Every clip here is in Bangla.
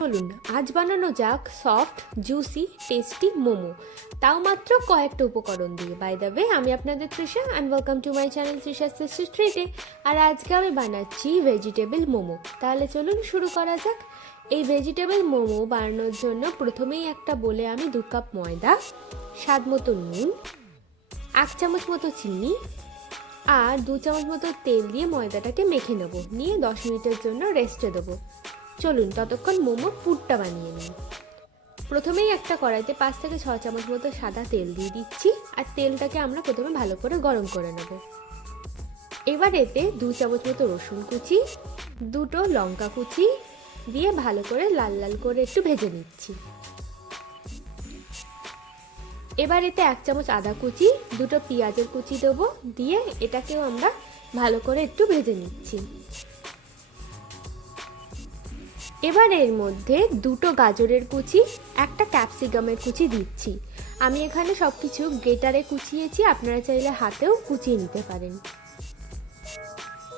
চলুন আজ বানানো যাক সফট জুসি টেস্টি মোমো, তাও মাত্র কয়েকটা উপকরণ দিয়ে। বাই দ্য ওয়ে, আমি আপনাদের Trisha and welcome to my channel Trisha sister ট্রিটে। আর আজকে আমি বানাচ্ছি ভেজিটেবল মোমো। তাহলে চলুন শুরু করা যাক। এই ভেজিটেবল মোমো বানানোর জন্য প্রথমেই একটা বলে আমি 2 কাপ ময়দা, স্বাদ মতো নুন, 1 চামচ মতো চিনি আর 2 চামচ মতো তেল দিয়ে ময়দাটাকে মেখে নেব। নিয়ে 10 মিনিটের জন্য রেস্টে দেবো। চলুন ততক্ষণ মোমোর পুরটা বানিয়ে নিই। প্রথমেই একটা কড়াইতে 5 থেকে 6 চামচ মতো সাদা তেল দিয়ে দিচ্ছি, আর তেলটাকে আমরা প্রথমে ভালো করে গরম করে নেব। এবার এতে 2 চামচ মতো রসুন কুচি, 2টো লঙ্কা কুচি দিয়ে ভালো করে লাল লাল করে একটু ভেজে নিচ্ছি। এবার এতে 1 চামচ আদা কুচি, 2টো পেঁয়াজের কুচি দেবো, দিয়ে এটাকেও আমরা ভালো করে একটু ভেজে নিচ্ছি। এবার এর মধ্যে 2টো গাজরের কুচি, একটা ক্যাপসিকামের কুচি দিচ্ছি। আমি এখানে সব কিছু গ্রেটারে কুচিয়েছি, আপনারা চাইলে হাতেও কুচিয়ে নিতে পারেন।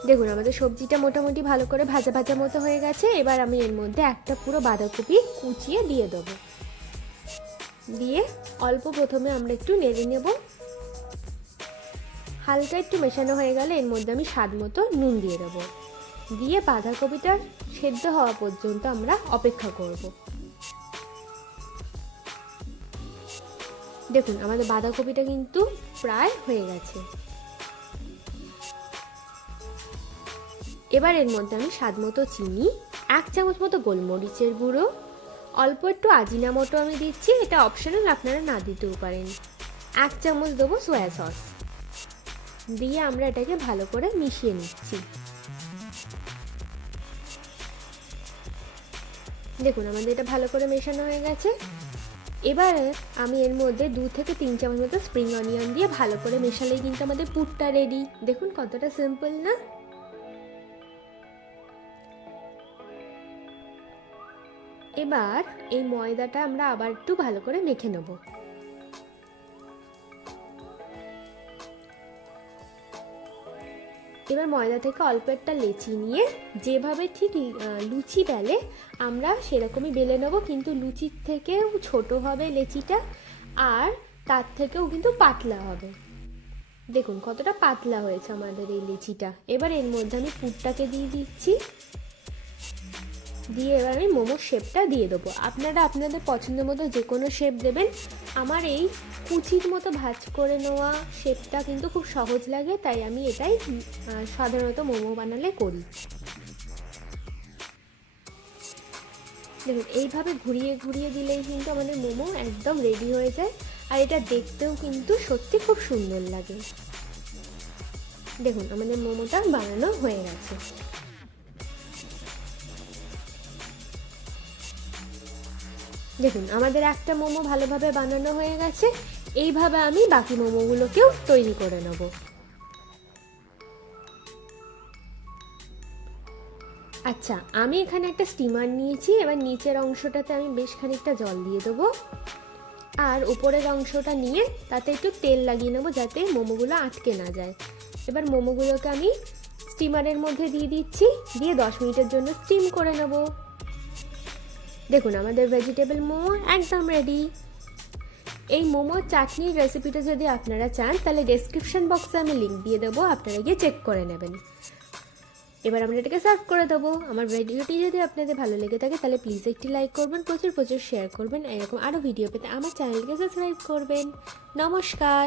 দেখুন আমাদের সবজিটা মোটামুটি ভালো করে ভাজা ভাজা মতো হয়ে গেছে। এবার আমি এর মধ্যে একটা পুরো বাঁধাকপি কুচিয়ে দিয়ে দেবো। দিয়ে অল্প প্রথমে আমরা একটু নেড়ে নেব। হালকা একটু মেশানো হয়ে গেলে এর মধ্যে আমি স্বাদ মতো নুন দিয়ে দেবো। দিয়ে বাঁধাকপিটা সেদ্ধ হওয়া পর্যন্ত আমরা অপেক্ষা করব। দেখুন আমাদের বাঁধাকপিটা কিন্তু প্রায় হয়ে গেছে। এবার এর মধ্যে আমি স্বাদ মতো চিনি, 1 চামচ মতো গোলমরিচের গুঁড়ো, অল্প একটু আজিনামোটো আমি দিচ্ছি, এটা অপশনাল, আপনারা না দিতেও পারেন। 1 চামচ দেবো সয়া সস, দিয়ে আমরা এটাকে ভালো করে মিশিয়ে নিচ্ছি। দেখুন আমাদের এটা ভালো করে মেশানো হয়ে গেছে। এবার আমি এর মধ্যে 2 থেকে 3 চামচ মতো স্প্রিং অনিয়ন দিয়ে ভালো করে মেশালেই কিন্তু আমাদের পুরটা রেডি। দেখুন কতটা সিম্পল না। এবার এই ময়দাটা আমরা আবার একটু ভালো করে মেখে নেব। এবার ময়দা থেকে অল্প একটা লেচি নিয়ে যেভাবে ঠিক লুচি বেলে আমরা সেরকমই বেলে নেব, কিন্তু লুচির থেকেও ছোট হবে লেচিটা, আর তার থেকেও কিন্তু পাতলা হবে। দেখুন কতটা পাতলা হয়েছে আমাদের এই লেচিটা। এবার এর মধ্যে আমি পুরটাকে দিয়ে দিচ্ছি, দিয়ে এবার আমি মোমোর শেপটা দিয়ে দেবো। আপনারা আপনাদের পছন্দ মতো যে কোনো শেপ দেবেন। আমার এই কুচির মতো ভাঁজ করে নেওয়া শেপটা কিন্তু খুব সহজ লাগে, তাই আমি এটাই সাধারণত মোমো বানালে করি। দেখুন এইভাবে ঘুরিয়ে ঘুরিয়ে দিলেই কিন্তু আমাদের মোমো একদম রেডি হয়ে যায়, আর এটা দেখতেও কিন্তু সত্যি খুব সুন্দর লাগে। দেখুন আমাদের মোমোটা বানানো হয়ে গেছে। দেখুন আমাদের একটা মোমো ভালোভাবে বানানো হয়ে গেছে। এইভাবে আমি বাকি মোমোগুলোকেও তৈরি করে নেব। আচ্ছা, আমি এখানে একটা স্টিমার নিয়েছি। এবার নিচের অংশটাতে আমি বেশ খানিকটা জল দিয়ে দেবো, আর উপরের অংশটা নিয়ে তাতে একটু তেল লাগিয়ে নেবো যাতে মোমোগুলো আটকে না যায়। এবার মোমোগুলোকে আমি স্টিমারের মধ্যে দিয়ে দিচ্ছি, দিয়ে 10 মিনিটের জন্য স্টিম করে নেব। দেখুন আমাদের ভেজিটেবল মোমো একদম রেডি। এই মোমোর চাটনির রেসিপিটা যদি আপনারা চান তাহলে ডেসক্রিপশন বক্সে আমি লিঙ্ক দিয়ে দেবো, আপনারা গিয়ে চেক করে নেবেন। এবার আমরা এটাকে সার্ভ করে দেবো। আমার ভিডিওটি যদি আপনাদের ভালো লেগে থাকে তাহলে প্লিজ একটি লাইক করবেন, প্রচুর প্রচুর শেয়ার করবেন। এরকম আরও ভিডিও পেতে আমার চ্যানেলকে সাবস্ক্রাইব করবেন। নমস্কার।